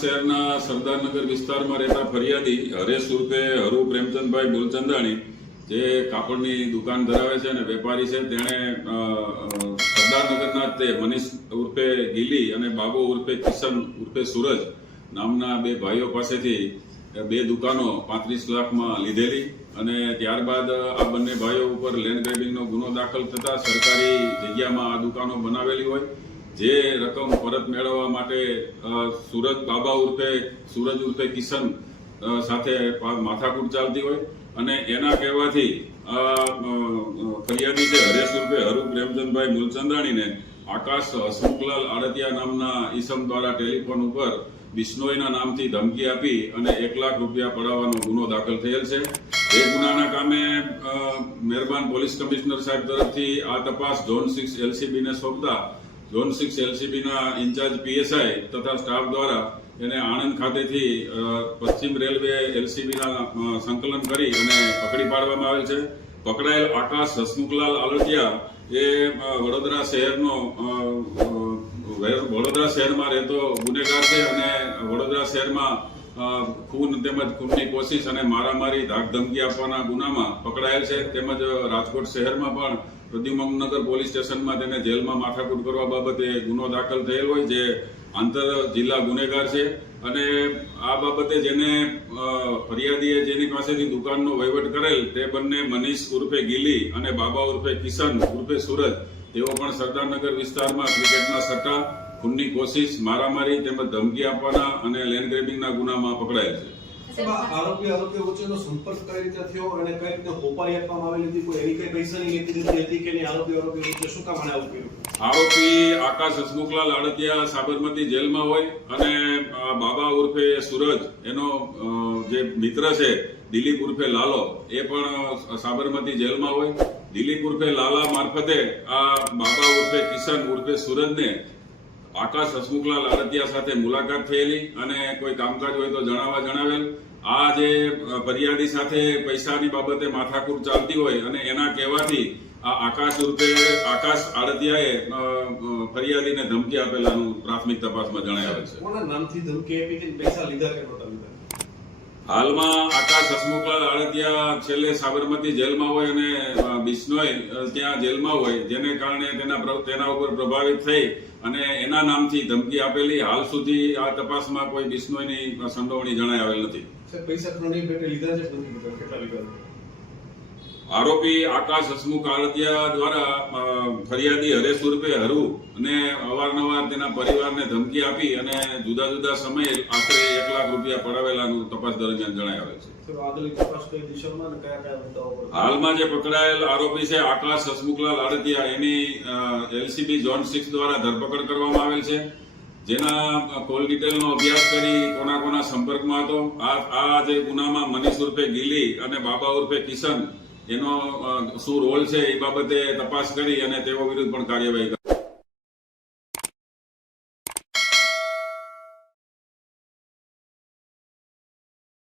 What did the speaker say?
શહેરના સરદારનગર વિસ્તારમાં રહેતા ફરિયાદી હરેશ ઉર્ફે હરુ પ્રેમચંદભાઈ બોલચંદાણી જે કાપડની દુકાન ધરાવે છે અને વેપારી છે, તેણે સરદારનગરના તે મનીષ ઉર્ફે ગીલી અને બાબો ઉર્ફે કિશન ઉર્ફે સૂરજ નામના બે ભાઈઓ પાસેથી બે દુકાનો 35 લાખમાં લીધેલી અને ત્યારબાદ આ બંને ભાઈઓ ઉપર લેન્ડ ગ્રેબિંગનો ગુનો દાખલ થતા સરકારી જગ્યામાં આ દુકાનો બનાવેલી હોય જે રકમ પરત મેળવવા માટે સૂરજ ઉર્ફે કિશન સાથે માથાકૂટ ચાલતી હોય અને એના કહેવાથી ફરિયાદી છે હરેશ ઉર્ફે હરુ પ્રેમચંદભાઈ મૂલચંદાણીને આકાશ હસમુખલાલ આડતિયા નામના ઈસમ દ્વારા ટેલિફોન ઉપર બિશ્નોઈના નામથી ધમકી આપી અને 1 લાખ રૂપિયા પડાવવાનો ગુનો દાખલ થયેલ છે। એ ગુનાના કામે મહેરબાન પોલીસ કમિશનર સાહેબ તરફથી આ તપાસ ઝોન 6 LCBને સોંપતા ઝોન 6 LCBના ઇન્ચાર્જ PSI તથા સ્ટાફ દ્વારા એને આણંદ ખાતેથી પશ્ચિમ રેલવે LCBના સંકલન કરી અને પકડી પાડવામાં આવેલ છે। પકડાયેલ આકાશ હસમુખલાલ આલટિયા એ વડોદરા શહેરમાં રહેતો ગુનેગાર છે અને વડોદરા શહેરમાં ખૂન તેમજ ખૂનની કોશિશ અને મારામારી ધાકધમકી આપવાના ગુનામાં પકડાયેલ છે। તેમજ રાજકોટ શહેરમાં પણ પ્રદ્યુમનગર પોલીસ સ્ટેશનમાં તેને જેલમાં માથાકૂટ કરવા બાબતે ગુનો દાખલ થયેલ હોય જે આંતર જિલ્લા ગુનેગાર છે અને આ બાબતે જેને ફરિયાદીએ જેની પાસેથી દુકાનનો વહીવટ કરેલ તે બંને મનીષ ઉર્ફે ગીલી અને બાબા ઉર્ફે કિશન ઉર્ફે સૂરજ તેઓ પણ સરદારનગર વિસ્તારમાં ક્રિકેટના સટ્ટા, ખૂનની કોશિશ, મારામારી તેમજ ધમકી આપવાના અને લેન્ડ ગ્રેબિંગના ગુનામાં પકડાયેલ છે। આરોપીઓ વચ્ચેનો સંપર્ક કઈ રીતે થયો અને કઈ રીતે હોપારી આપવામાં આવેલી હતી, કોઈ એની કઈ પૈસાની લેતી દીધી હતી કે નહીં, આરોપી વચ્ચે શું કામ આવું કર્યું? આરોપી આકાશ હસમુખલાલ આડતિયા સાબરમતી જેલમાં હોય અને બાબા ઉર્ફે સૂરજ એનો જે મિત્ર છે દિલીપ ઉર્ફે લાલો એ પણ સાબરમતી જેલમાં હોય। દિલીપ ઉર્ફે લાલા મારફતે આ બાબા ઉર્ફે કિશન ઉર્ફે સૂરજને આકાશ હસમુખલાલ આડતિયા સાથે મુલાકાત થયેલી અને કોઈ કામકાજ હોય તો જણાવેલ। આ જે ફરિયાદી સાથે પૈસાની બાબતે માથાકૂટ ચાલતી હોય અને એના કહેવાથી આ આકાશ આડતિયાએ ફરિયાદીને ધમકી આપેલાનું પ્રાથમિક તપાસમાં જણાવેલ છે। કોના નામથી ધમકી આપી કે પૈસા લીધા કે નહોતા લીધા? હાલમાં આકાશ હસમુખલાલ આડતિયા છેલ્લે સાબરમતી જેલમાં હોય અને બિશ્નોઈ ત્યાં જેલમાં હોય જેને કારણે તેના ઉપર પ્રભાવિત થઈ અને એના નામથી ધમકી આપેલી। હાલ સુધી આ તપાસમાં કોઈ બિશ્નોઈની સંડોવણી જણાઈ આવેલ નથી। પૈસા ત્રણેય ભેટે લીધા છે, કેટલા લીધા? આરોપી આકાશ હસમુખ આડતિયા દ્વારા ફરિયાદી હરેશ ઉર્ફે હરુ ને અવારનવાર તેના પરિવારને ધમકી આપી અને જુદા જુદા સમયે આશરે 1 લાખ રૂપિયા પડાવેલાનું તપાસ દરમિયાન જણાઈ આવે છે। હાલમાં જે પકડાયેલ આરોપી છે આકાશ હસમુખલાલ આડતિયા એની LCB ઝોન 6 દ્વારા ધરપકડ કરવામાં આવેલ છે જેના કોલ ડિટેલનો અભ્યાસ કરી કોના સંપર્કમાં હતો। આ જે ગુનામાં મનીષ ઉર્ફે ગીલી અને બાબા ઉર્ફે કિશન એનો શું રોલ છે એ બાબતે તપાસ કરી અને તેઓ વિરુદ્ધ પણ કાર્યવાહી